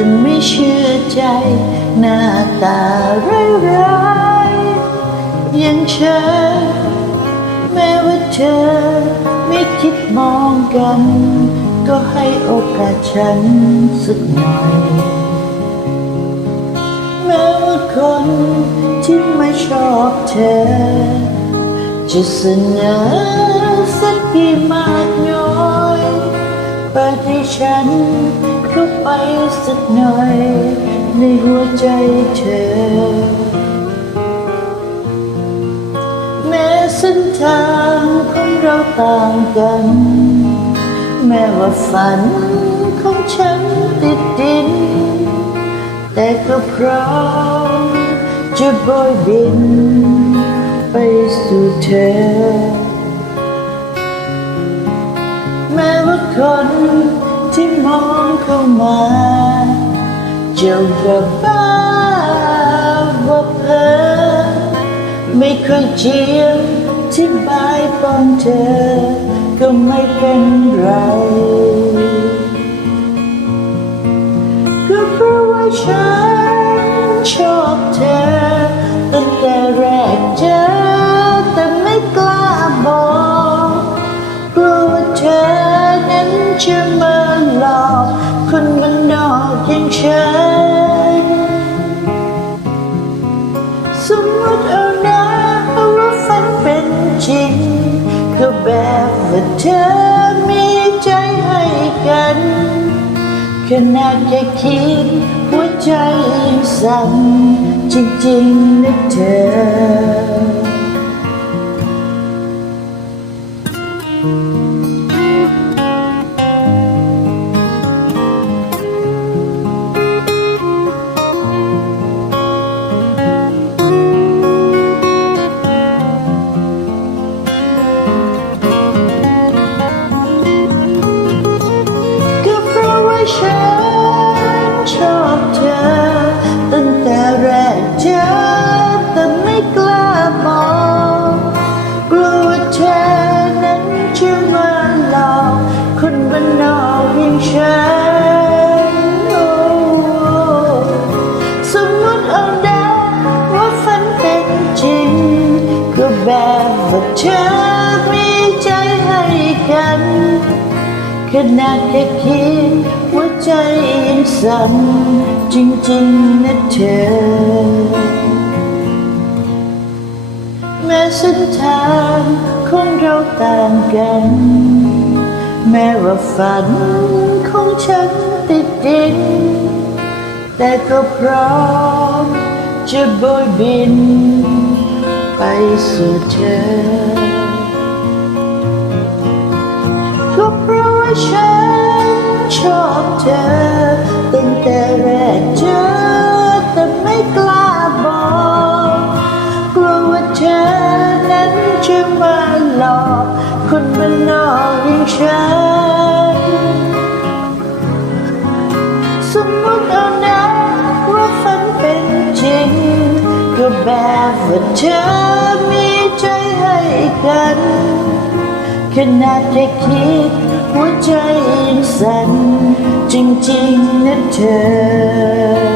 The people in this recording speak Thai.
จะไม่เชื่อใจหน้าตาร้ายร้ายๆอย่างฉันแม้ว่าเธอไม่คิดมองกัน ก็ให้โอกาสฉันสักหน่อย แม้ว่าคนที่ไม่ชอบเธอ จะเสนอสักกี่มา ปิดให้ฉันเข้าไปสักหน่อย ในหัวใจเธอ แม้เส้นทางของเราต่างกัน แม้ว่าฝันของฉันติดดิน แต่ก็พร้อมจะโบยบิน ไปสู่เธอ คนที่มองเข้ามาจะว่าบ้าว่าเพ้อไม่เคยเจียมที่บายปองเธอ ก็ไม่เป็นไรก็เพราะว่าฉัน แบบว่าเธอมีใจให้กัน ขนาดแค่คิดหัวใจสั่นจริงๆนะเธอ เธอมีใจให้กันขนาดแค่คิดหัวใจยังสั่นจริงๆนะเธอ แม้เส้นทางของเราต่างกัน แม้ว่าฝันของฉันติดดิน แต่ก็พร้อมจะโบยบิน ไปสู่เธอ ก็เพราะว่าฉันชอบเธอตั้งแต่แรกเจอแต่ไม่กล้าบอกกลัวว่าเธอนั้นจะมาหลอกคนบ้านนอกอย่างฉัน แบบว่าเธอมีใจให้กันขนาดแค่คิดหัวใจยังสั่นจริงๆนะเธอ